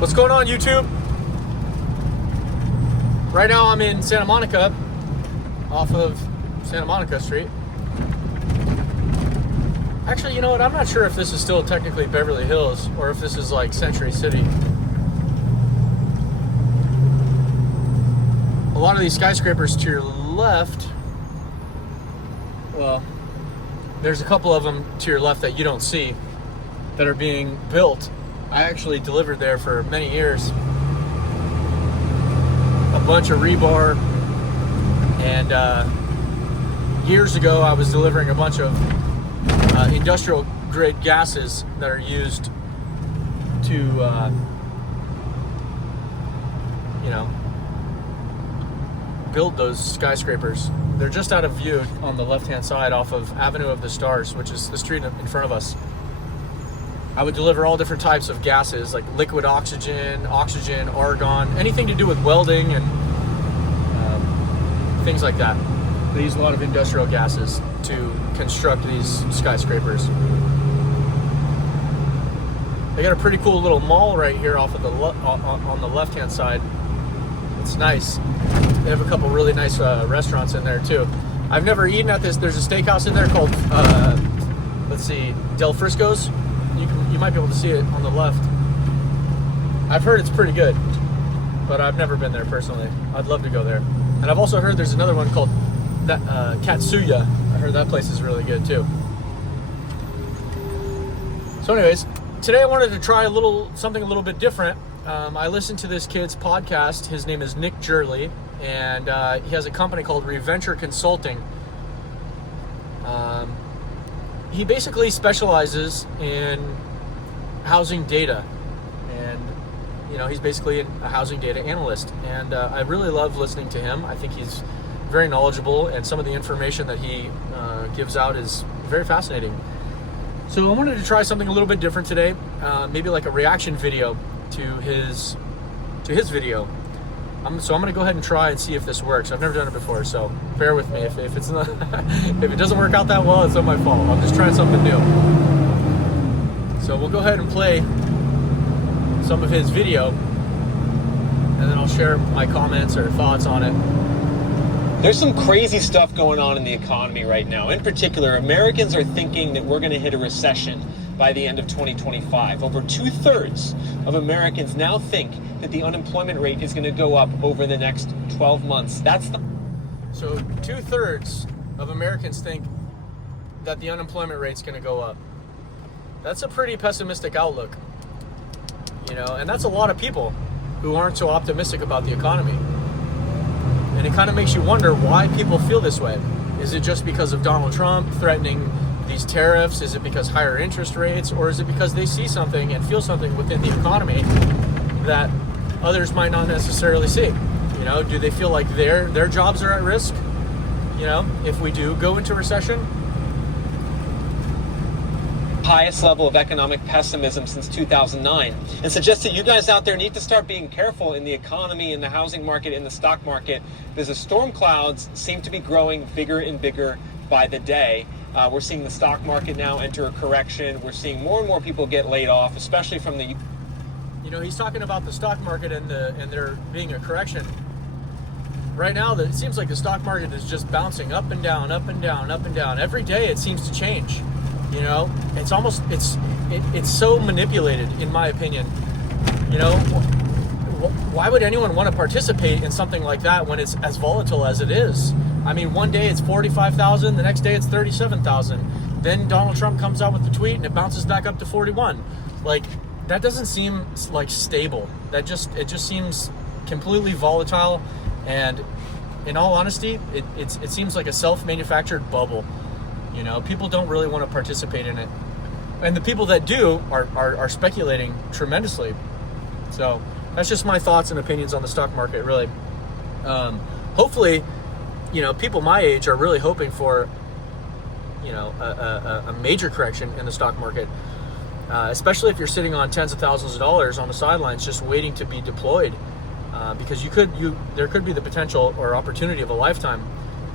What's going on, YouTube? Right now I'm in Santa Monica, off of Santa Monica Street. Actually, you know what? I'm not sure if this is still technically Beverly Hills or if this is like Century City. A lot of these skyscrapers to your left, well, there's a couple of them to your left that you don't see that are being built. I actually delivered there for many years. A bunch of rebar, and years ago I was delivering a bunch of industrial grade gases that are used to build those skyscrapers. They're just out of view on the left hand side off of Avenue of the Stars, which is the street in front of us. I would deliver all different types of gases, like liquid oxygen, argon, anything to do with welding and things like that. They use a lot of industrial gases to construct these skyscrapers. They got a pretty cool little mall right here off of the on the left-hand side. It's nice. They have a couple really nice restaurants in there too. I've never eaten at this. There's a steakhouse in there called, let's see, Del Frisco's. You might be able to see it on the left. I've heard it's pretty good, but I've never been there personally. I'd love to go there. And I've also heard there's another one called Katsuya. I heard that place is really good too. So anyways, today I wanted to try something a little bit different. I listened to this kid's podcast. His name is Nick Jurley, and he has a company called Reventure Consulting. He basically specializes in housing data, and he's basically a housing data analyst, and I really love listening to him. I think he's very knowledgeable, and some of the information that he gives out is very fascinating. So I wanted to try something a little bit different today, maybe like a reaction video to his video. So I'm going to go ahead and try and see if this works. I've never done it before, so bear with me. If it's not, if it doesn't work out that well, it's not my fault. I'm just trying something new. So we'll go ahead and play some of his video, and then I'll share my comments or thoughts on it. There's some crazy stuff going on in the economy right now. In particular, Americans are thinking that we're going to hit a recession by the end of 2025. Over 2/3 of Americans now think that the unemployment rate is going to go up over the next 12 months. So 2/3 of Americans think that the unemployment rate's going to go up. That's a pretty pessimistic outlook, and that's a lot of people who aren't so optimistic about the economy. And it kind of makes you wonder why people feel this way. Is it just because of Donald Trump threatening these tariffs? Is it because higher interest rates? Or is it because they see something and feel something within the economy that others might not necessarily see? Do they feel like their jobs are at risk? If we do go into recession? Highest level of economic pessimism since 2009, and suggests that you guys out there need to start being careful in the economy, in the housing market, in the stock market, because the storm clouds seem to be growing bigger and bigger by the day. We're seeing the stock market now enter a correction. We're seeing more and more people get laid off, especially from the... He's talking about the stock market and there being a correction. Right now, it seems like the stock market is just bouncing up and down, up and down, up and down. Every day it seems to change. It's almost, it's so manipulated, in my opinion. Why would anyone want to participate in something like that when it's as volatile as it is? I mean, one day it's 45,000, the next day it's 37,000. Then Donald Trump comes out with the tweet and it bounces back up to 41. Like, that doesn't seem like stable. It just seems completely volatile, and in all honesty, it seems like a self-manufactured bubble. People don't really want to participate in it, and the people that do are speculating tremendously. So that's just my thoughts and opinions on the stock market, really. Hopefully, people my age are really hoping for, a major correction in the stock market, especially if you're sitting on tens of thousands of dollars on the sidelines just waiting to be deployed, because there could be the potential or opportunity of a lifetime.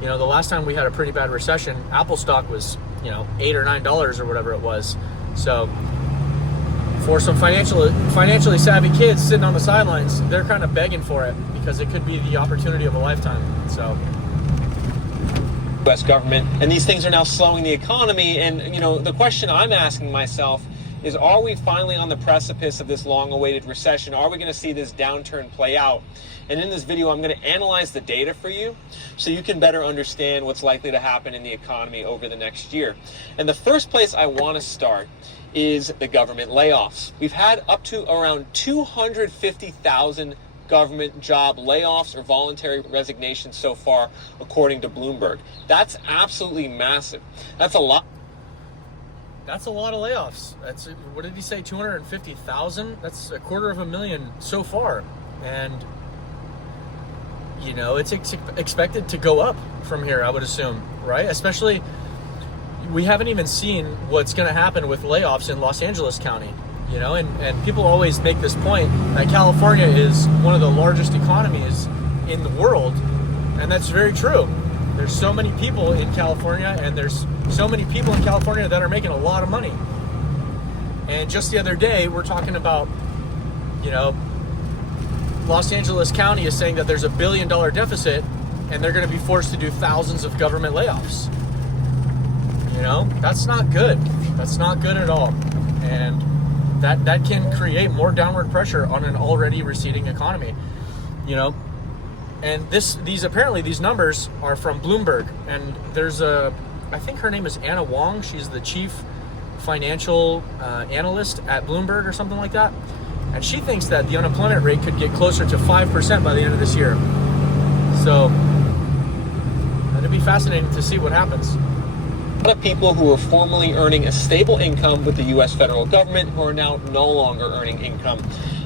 The last time we had a pretty bad recession, Apple stock was, $8 or $9 or whatever it was. So for some financially savvy kids sitting on the sidelines, they're kind of begging for it because it could be the opportunity of a lifetime. So, U.S. government, and these things are now slowing the economy. And you know, the question I'm asking myself is, are we finally on the precipice of this long-awaited recession? Are we going to see this downturn play out? And in this video, I'm going to analyze the data for you so you can better understand what's likely to happen in the economy over the next year. And the first place I want to start is the government layoffs. We've had up to around 250,000 government job layoffs or voluntary resignations so far, according to Bloomberg. That's absolutely massive. That's a lot. That's a lot of layoffs. That's, what did he say, 250,000? That's 250,000 so far. And, you know, it's expected to go up from here, I would assume, right? Especially, we haven't even seen what's going to happen with layoffs in Los Angeles County, you know, and people always make this point that California is one of the largest economies in the world, and that's very true. There's so many people in California, and there's so many people in California that are making a lot of money. And just the other day, we're talking about, you know, Los Angeles County is saying that there's $1 billion deficit, and they're going to be forced to do thousands of government layoffs. You know, that's not good. That's not good at all. And that can create more downward pressure on an already receding economy, you know. And these numbers are from Bloomberg, and there's I think her name is Anna Wong. She's the chief financial analyst at Bloomberg or something like that. And she thinks that the unemployment rate could get closer to 5% by the end of this year. So it'd be fascinating to see what happens. A lot of people who were formerly earning a stable income with the U.S. federal government who are now no longer earning income.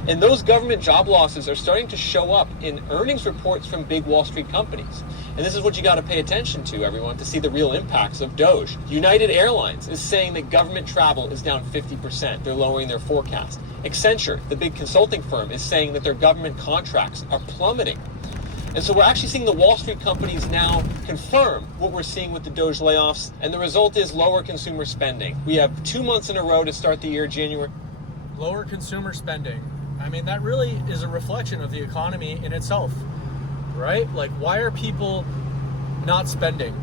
And those government job losses are starting to show up in earnings reports from big Wall Street companies. And this is what you got to pay attention to, everyone, to see the real impacts of Doge. United Airlines is saying that government travel is down 50%. They're lowering their forecast. Accenture, the big consulting firm, is saying that their government contracts are plummeting. And so we're actually seeing the Wall Street companies now confirm what we're seeing with the Doge layoffs, and the result is lower consumer spending. We have 2 months in a row to start the year, January. Lower consumer spending. I mean, that really is a reflection of the economy in itself, right? Like, why are people not spending?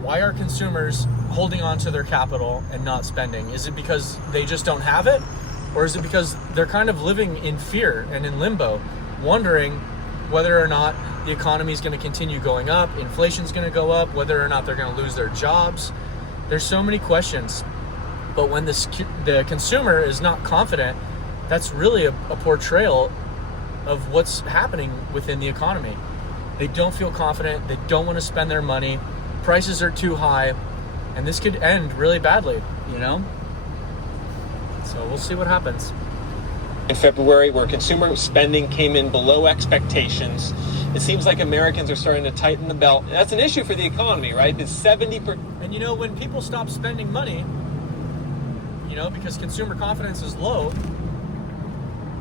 Why are consumers holding on to their capital and not spending? Is it because they just don't have it? Or is it because they're kind of living in fear and in limbo, wondering whether or not the economy is going to continue going up, inflation's going to go up, whether or not they're going to lose their jobs? There's so many questions. But when the consumer is not confident, that's really a portrayal of what's happening within the economy. They don't feel confident. They don't want to spend their money. Prices are too high, and this could end really badly, you know? So we'll see what happens. In February, where consumer spending came in below expectations, it seems like Americans are starting to tighten the belt. And that's an issue for the economy, right? It's 70%. And you know, when people stop spending money, you know, because consumer confidence is low,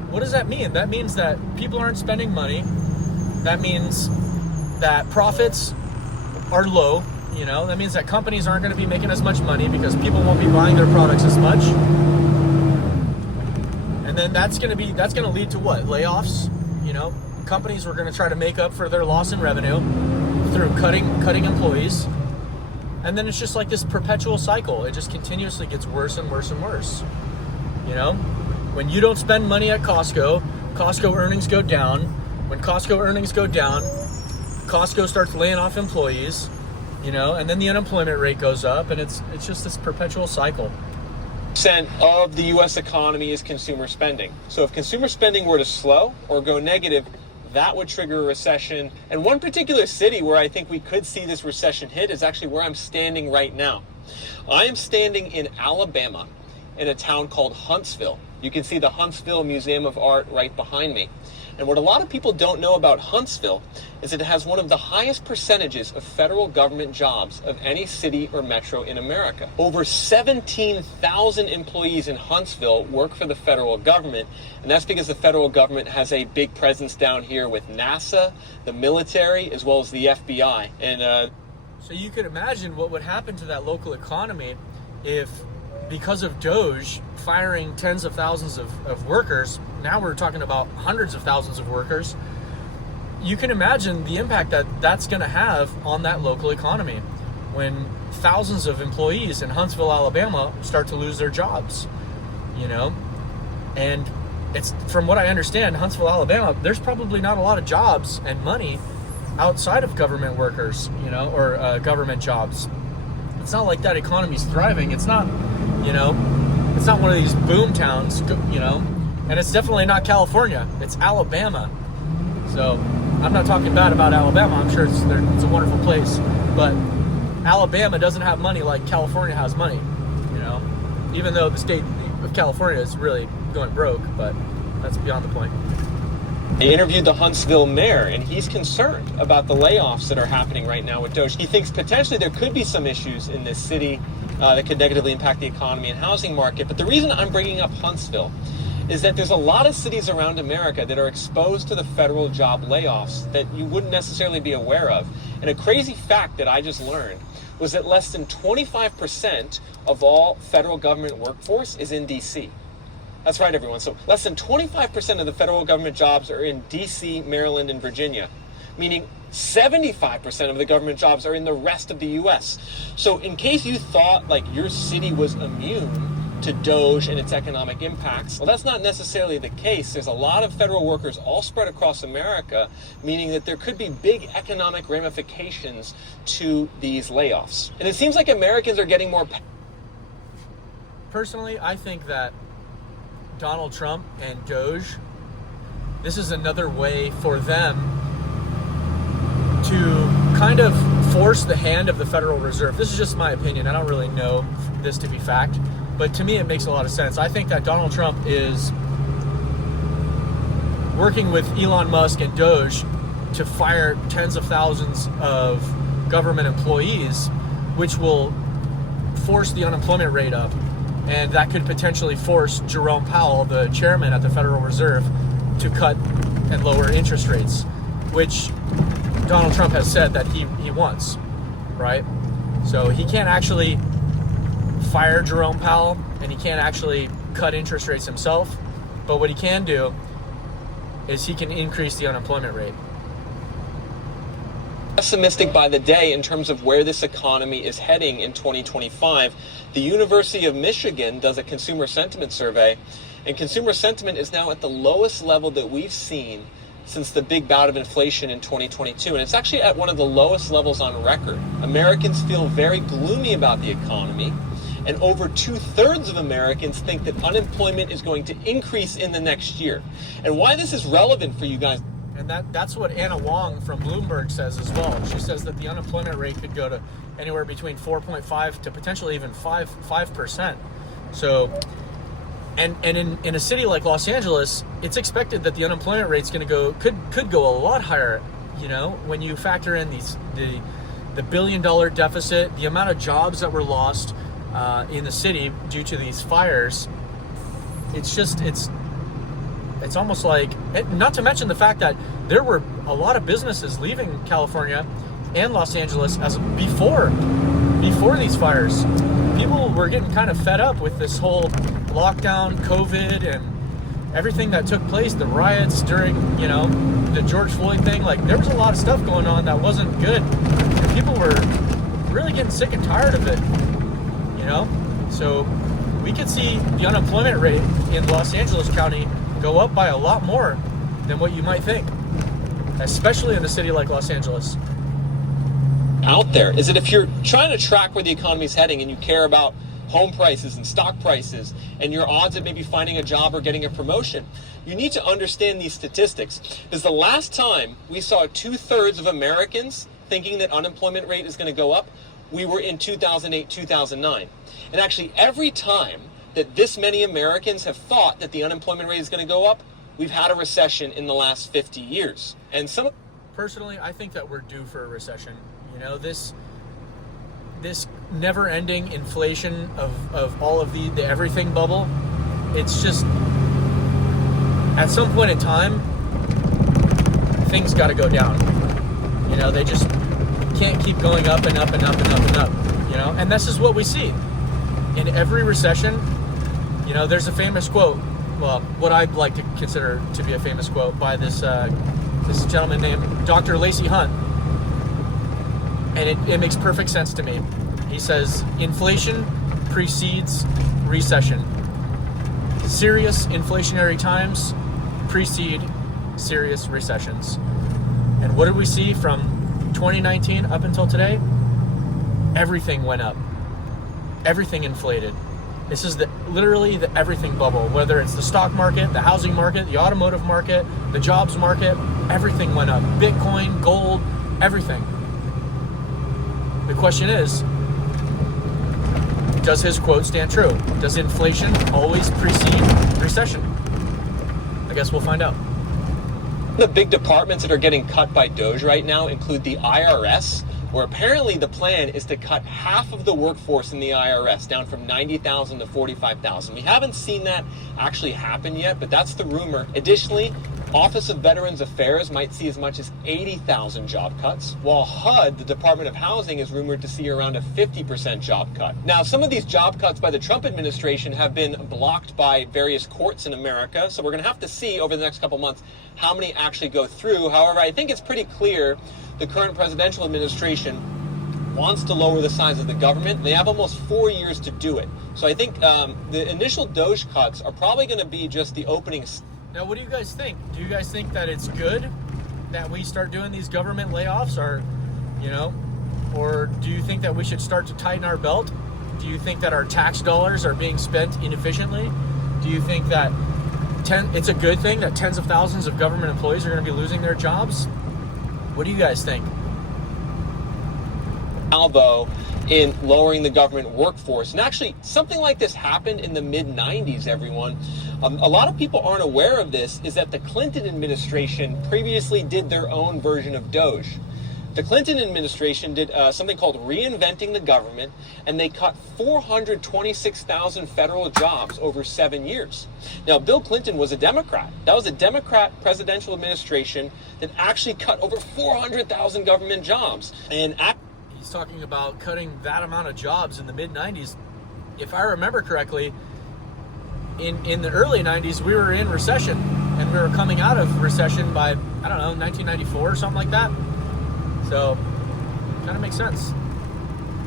what does that mean? That means that people aren't spending money. That means that profits are low. You know, that means that companies aren't going to be making as much money because people won't be buying their products as much. And then that's going to lead to what? Layoffs. You know, companies are going to try to make up for their loss in revenue through cutting employees. And then it's just like this perpetual cycle. It just continuously gets worse and worse and worse. You know, when you don't spend money at Costco earnings go down. When Costco earnings go down, Costco starts laying off employees, you know, and then the unemployment rate goes up, and it's just this perpetual cycle. Percent of the U.S. economy is consumer spending. So if consumer spending were to slow or go negative, that would trigger a recession. And one particular city where I think we could see this recession hit is actually where I'm standing right now. I am standing in Alabama in a town called Huntsville. You can see the Huntsville Museum of Art right behind me. And what a lot of people don't know about Huntsville is it has one of the highest percentages of federal government jobs of any city or metro in America. Over 17,000 employees in Huntsville work for the federal government, and that's because the federal government has a big presence down here with NASA, the military, as well as the FBI. And so you could imagine what would happen to that local economy if because of Doge firing tens of thousands of workers, now we're talking about hundreds of thousands of workers. You can imagine the impact that that's going to have on that local economy when thousands of employees in Huntsville, Alabama start to lose their jobs, you know? And it's, from what I understand, Huntsville, Alabama, there's probably not a lot of jobs and money outside of government workers, you know, or government jobs. It's not like that economy's thriving. It's not, you know, it's not one of these boom towns, you know, and it's definitely not California. It's Alabama. So I'm not talking bad about Alabama. I'm sure it's a wonderful place, but Alabama doesn't have money like California has money, you know, even though the state of California is really going broke, but that's beyond the point. I interviewed the Huntsville mayor, and he's concerned about the layoffs that are happening right now with Doge. He thinks potentially there could be some issues in this city that could negatively impact the economy and housing market. But the reason I'm bringing up Huntsville is that there's a lot of cities around America that are exposed to the federal job layoffs that you wouldn't necessarily be aware of. And a crazy fact that I just learned was that less than 25% of all federal government workforce is in D.C. That's right, everyone. So less than 25% of the federal government jobs are in D.C., Maryland, and Virginia, meaning 75% of the government jobs are in the rest of the U.S. So in case you thought like your city was immune to Doge and its economic impacts, well, that's not necessarily the case. There's a lot of federal workers all spread across America, meaning that there could be big economic ramifications to these layoffs. And it seems like Americans are getting more... Personally, I think that Donald Trump and Doge, this is another way for them to kind of force the hand of the Federal Reserve. This is just my opinion. I don't really know this to be fact, but to me it makes a lot of sense. I think that Donald Trump is working with Elon Musk and Doge to fire tens of thousands of government employees, which will force the unemployment rate up. And that could potentially force Jerome Powell, the chairman at the Federal Reserve, to cut and lower interest rates, which Donald Trump has said that he wants, right? So he can't actually fire Jerome Powell, and he can't actually cut interest rates himself. But what he can do is he can increase the unemployment rate. Pessimistic by the day in terms of where this economy is heading in 2025. The University of Michigan does a consumer sentiment survey, and consumer sentiment is now at the lowest level that we've seen since the big bout of inflation in 2022. And it's actually at one of the lowest levels on record. Americans feel very gloomy about the economy, and over 2/3 of Americans think that unemployment is going to increase in the next year. And why this is relevant for you guys. And that's what Anna Wong from Bloomberg says as well. She says that the unemployment rate could go to anywhere between 4.5 to potentially even 5%. So, and in a city like Los Angeles, it's expected that the unemployment rate's going to could go a lot higher. You know, when you factor in the $1 billion deficit, the amount of jobs that were lost in the city due to these fires, it's almost like, not to mention the fact that there were a lot of businesses leaving California and Los Angeles as before these fires. People were getting kind of fed up with this whole lockdown, COVID, and everything that took place, the riots during, you know, the George Floyd thing. Like, there was a lot of stuff going on that wasn't good, and people were really getting sick and tired of it, you know? So we could see the unemployment rate in Los Angeles County go up by a lot more than what you might think, especially in a city like Los Angeles. Out there is that if you're trying to track where the economy is heading and you care about home prices and stock prices and your odds of maybe finding a job or getting a promotion, you need to understand these statistics. Because the last time we saw 2/3 of Americans thinking that unemployment rate is going to go up, we were in 2008, 2009. And actually every time that this many Americans have thought that the unemployment rate is going to go up, we've had a recession in the last 50 years. And personally, I think that we're due for a recession. You know, this never-ending inflation of all of the everything bubble, it's just, at some point in time, things got to go down. You know, they just can't keep going up and up and up and up and up, you know, and this is what we see. in every recession, you know, there's a famous quote, well, what I'd like to consider to be a famous quote by this gentleman named Dr. Lacey Hunt, and it makes perfect sense to me. He says, inflation precedes recession. Serious inflationary times precede serious recessions. And what did we see from 2019 up until today? Everything went up. Everything inflated. This is literally the everything bubble, whether it's the stock market, the housing market, the automotive market, the jobs market, everything went up. Bitcoin, gold, everything. The question is, does his quote stand true? Does inflation always precede recession? I guess we'll find out. The big departments that are getting cut by Doge right now include the IRS, where apparently the plan is to cut half of the workforce in the IRS, down from 90,000 to 45,000. We haven't seen that actually happen yet, but that's the rumor. Additionally, Office of Veterans Affairs might see as much as 80,000 job cuts, while HUD, the Department of Housing, is rumored to see around a 50% job cut. Now, some of these job cuts by the Trump administration have been blocked by various courts in America, so we're going to have to see over the next couple months how many actually go through. However, I think it's pretty clear the current presidential administration wants to lower the size of the government. They have almost 4 years to do it. So I think the initial Doge cuts are probably going to be just the opening. Now, what do you guys think? Do you guys think that it's good that we start doing these government layoffs, or, you know, or do you think that we should start to tighten our belt? Do you think that our tax dollars are being spent inefficiently? Do you think that it's a good thing that tens of thousands of government employees are going to be losing their jobs? What do you guys think? Salvo in lowering the government workforce. And actually, something like this happened in the mid-90s, everyone. A lot of people aren't aware of this, is that the Clinton administration previously did their own version of Doge. The Clinton administration did something called reinventing the government, and they cut 426,000 federal jobs over 7 years. Now, Bill Clinton was a Democrat. That was a Democrat presidential administration that actually cut over 400,000 government jobs. And he's talking about cutting that amount of jobs in the mid-90s. If I remember correctly, in the early 90s, we were in recession, and we were coming out of recession by, I don't know, 1994 or something like that. So, kind of makes sense.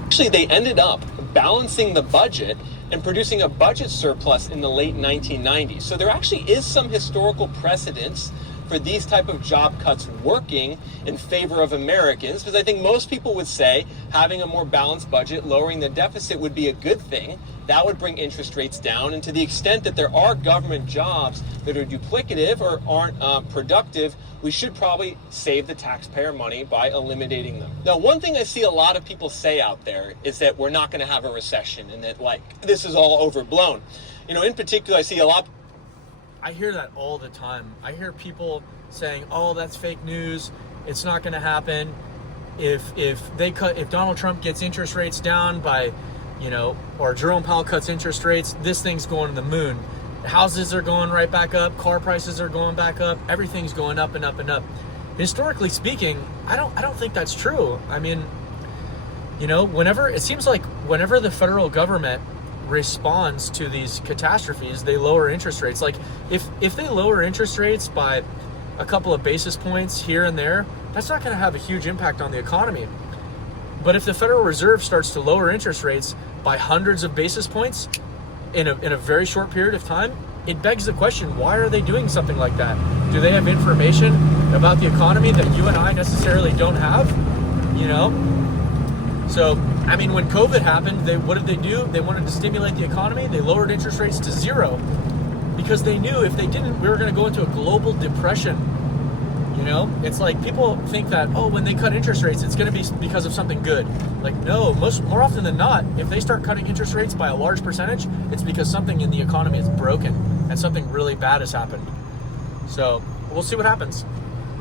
Actually, they ended up balancing the budget and producing a budget surplus in the late 1990s. So there actually is some historical precedence for these type of job cuts working in favor of Americans, because I think most people would say having a more balanced budget, lowering the deficit would be a good thing. That would bring interest rates down, and to the extent that there are government jobs that are duplicative or aren't productive, we should probably save the taxpayer money by eliminating them. Now, one thing I see a lot of people say out there is that we're not going to have a recession and that, like, this is all overblown. You know, in particular, I see a lot. I hear that all the time. I hear people saying, "Oh, that's fake news. It's not going to happen. If Donald Trump gets interest rates down by, you know, or Jerome Powell cuts interest rates, this thing's going to the moon. Houses are going right back up. Car prices are going back up. Everything's going up and up and up." Historically speaking, I don't think that's true. I mean, you know, it seems like whenever the federal government responds to these catastrophes, they lower interest rates. Like if they lower interest rates by a couple of basis points here and there, that's not going to have a huge impact on the economy. But if the Federal Reserve starts to lower interest rates by hundreds of basis points in a very short period of time, it begs the question, why are they doing something like that? Do they have information about the economy that you and I necessarily don't have? You know? So, I mean, when COVID happened, what did they do? They wanted to stimulate the economy. They lowered interest rates to zero because they knew if they didn't, we were going to go into a global depression. You know, it's like people think that, oh, when they cut interest rates, it's going to be because of something good. Like, no, more often than not, if they start cutting interest rates by a large percentage, it's because something in the economy is broken and something really bad has happened. So we'll see what happens.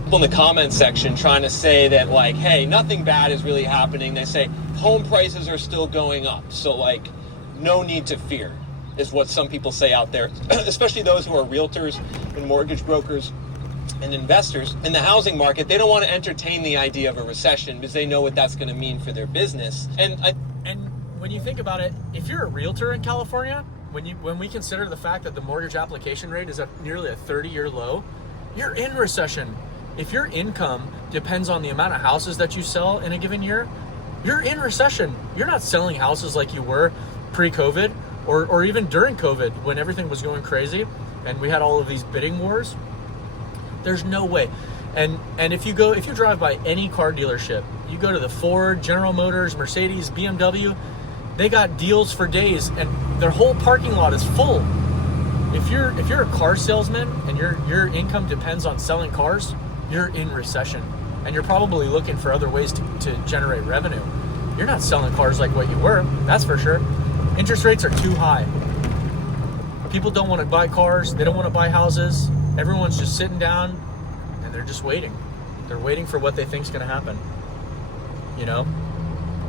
People in the comment section trying to say that, like, hey, nothing bad is really happening. They say home prices are still going up, so, like, no need to fear, is what some people say out there, especially those who are realtors and mortgage brokers and investors in the housing market. They don't want to entertain the idea of a recession because they know what that's going to mean for their business. And when you think about it, if you're a realtor in California, when we consider the fact that the mortgage application rate is at nearly a 30-year low, you're in recession. If your income depends on the amount of houses that you sell in a given year, you're in recession. You're not selling houses like you were pre-COVID or even during COVID when everything was going crazy and we had all of these bidding wars. There's no way. And if you drive by any car dealership, you go to the Ford, General Motors, Mercedes, BMW, they got deals for days and their whole parking lot is full. If you're a car salesman and your income depends on selling cars, you're in recession, and you're probably looking for other ways to generate revenue. You're not selling cars like what you were, that's for sure. Interest rates are too high. People don't want to buy cars, they don't want to buy houses. Everyone's just sitting down and they're just waiting. They're waiting for what they think is going to happen. You know?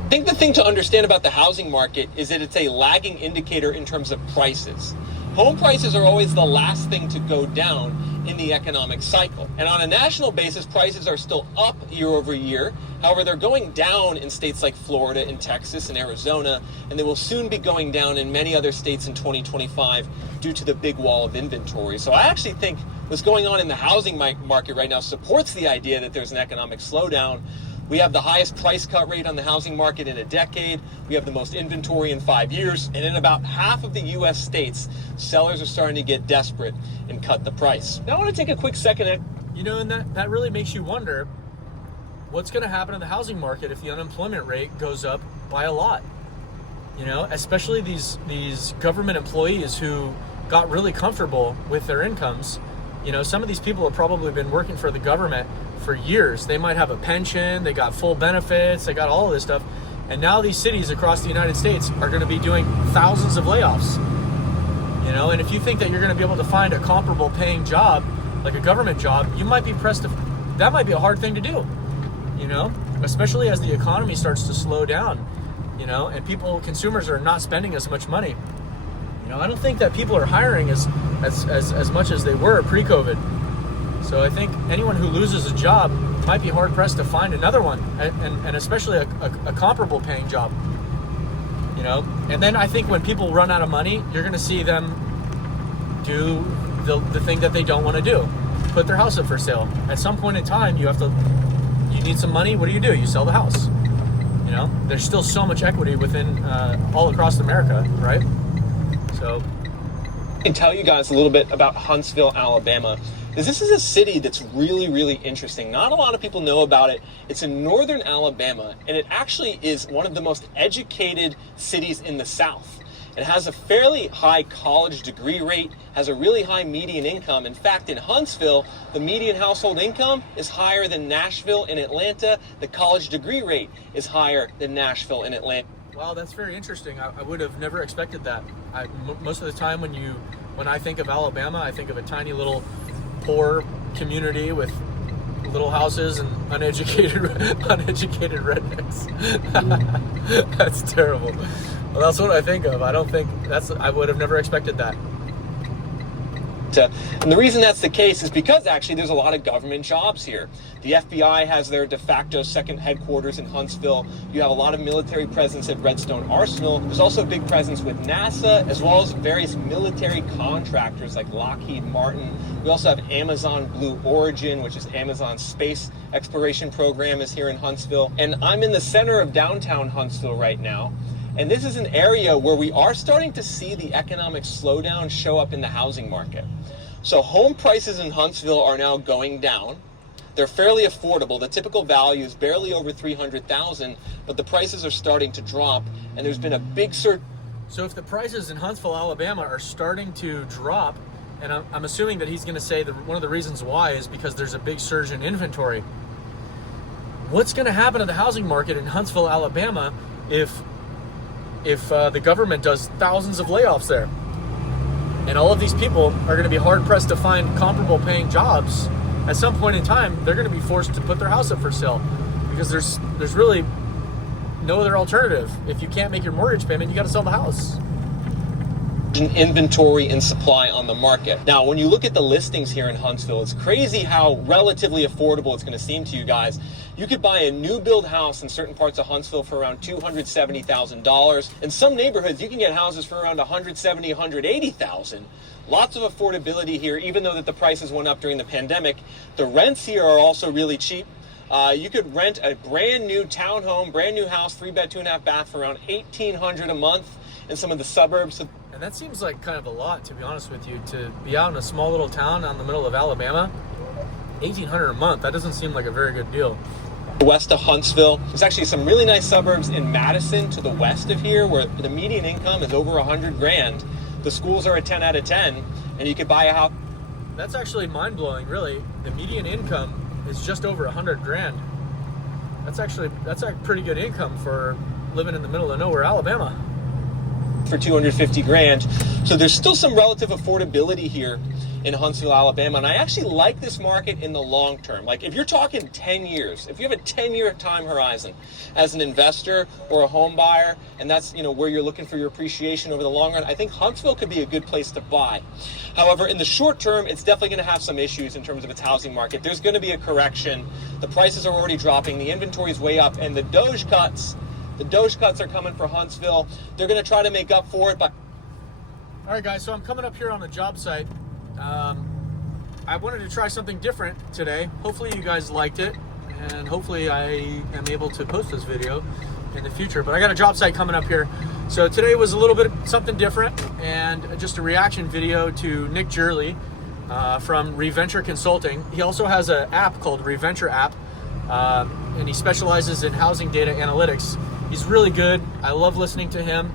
I think the thing to understand about the housing market is that it's a lagging indicator in terms of prices. Home prices are always the last thing to go down in the economic cycle. And on a national basis, prices are still up year over year. However, they're going down in states like Florida and Texas and Arizona, and they will soon be going down in many other states in 2025 due to the big wall of inventory. So I actually think what's going on in the housing market right now supports the idea that there's an economic slowdown. We have the highest price cut rate on the housing market in a decade. We have the most inventory in 5 years. And in about half of the U.S. states, sellers are starting to get desperate and cut the price. Now I want to take a quick second. And that really makes you wonder what's going to happen in the housing market if the unemployment rate goes up by a lot. Especially these government employees who got really comfortable with their incomes. Some of these people have probably been working for the government for years. They might have a pension, they got full benefits, they got all of this stuff. And now these cities across the United States are going to be doing thousands of layoffs. And if you think that you're going to be able to find a comparable paying job, like a government job, you might be pressed to, that might be a hard thing to do, especially as the economy starts to slow down, and consumers are not spending as much money. I don't think that people are hiring as much as they were pre-COVID. So I think anyone who loses a job might be hard pressed to find another one, and especially a comparable paying job. And then I think when people run out of money, you're going to see them do the thing that they don't want to do, put their house up for sale. At some point in time, you need some money. What do? You sell the house. There's still so much equity within all across America, right? So I can tell you guys a little bit about Huntsville, Alabama. This is a city that's really, really interesting. Not a lot of people know about it. It's in northern Alabama, and it actually is one of the most educated cities in the South. It has a fairly high college degree rate, has a really high median income. In fact, in Huntsville, the median household income is higher than Nashville and Atlanta. The college degree rate is higher than Nashville and Atlanta. Wow, that's very interesting. I would have never expected that. Most of the time when I think of Alabama, I think of a tiny little poor community with little houses and uneducated rednecks. That's terrible. Well, that's what I think of. I would have never expected that. And the reason that's the case is because actually there's a lot of government jobs here. The FBI has their de facto second headquarters in Huntsville. You have a lot of military presence at Redstone Arsenal. There's also a big presence with NASA, as well as various military contractors like Lockheed Martin. We also have Amazon Blue Origin, which is Amazon's space exploration program, is here in Huntsville. And I'm in the center of downtown Huntsville right now. And this is an area where we are starting to see the economic slowdown show up in the housing market. So home prices in Huntsville are now going down. They're fairly affordable. The typical value is barely over $300,000, but the prices are starting to drop, and there's been a big surge. So if the prices in Huntsville, Alabama are starting to drop, and I'm assuming that he's going to say that one of the reasons why is because there's a big surge in inventory. What's going to happen to the housing market in Huntsville, Alabama if the government does thousands of layoffs there? And all of these people are going to be hard pressed to find comparable paying jobs. At some point in time, they're going to be forced to put their house up for sale because there's really no other alternative. If you can't make your mortgage payment, you got to sell the house. inventory and supply on the market. Now, when you look at the listings here in Huntsville, it's crazy how relatively affordable it's going to seem to you guys. You could buy a new build house in certain parts of Huntsville for around $270,000. In some neighborhoods, you can get houses for around $170,000, $180,000. Lots of affordability here, even though that the prices went up during the pandemic. The rents here are also really cheap. You could rent a brand new townhome, brand new house, 3-bed, 2.5 bath for around $1,800 a month in some of the suburbs. And that seems like kind of a lot, to be honest with you, to be out in a small little town out in the middle of Alabama. $1,800 a month, that doesn't seem like a very good deal. West of Huntsville, there's actually some really nice suburbs in Madison to the west of here where the median income is over $100,000. The schools are a 10 out of 10, and you could buy a house. That's actually mind-blowing, really. The median income is just over $100,000. That's a pretty good income for living in the middle of nowhere, Alabama. For $250,000. So there's still some relative affordability here in Huntsville, Alabama. And I actually like this market in the long term. Like if you're talking 10 years, if you have a 10-year time horizon as an investor or a home buyer, and that's, where you're looking for your appreciation over the long run, I think Huntsville could be a good place to buy. However, in the short term, it's definitely going to have some issues in terms of its housing market. There's going to be a correction. The prices are already dropping. The inventory is way up, and the Doge cuts are coming for Huntsville. They're going to try to make up for it. All right, guys, so I'm coming up here on a job site. I wanted to try something different today. Hopefully you guys liked it, and hopefully I am able to post this video in the future. But I got a job site coming up here. So today was a little bit something different, and just a reaction video to Nick Jurley from Reventure Consulting. He also has an app called Reventure app, and he specializes in housing data analytics. He's really good. I love listening to him,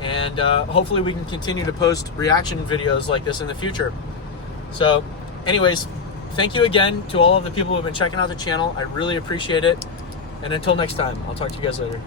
and hopefully we can continue to post reaction videos like this in the future. So anyways, thank you again to all of the people who have been checking out the channel. I really appreciate it. And until next time, I'll talk to you guys later.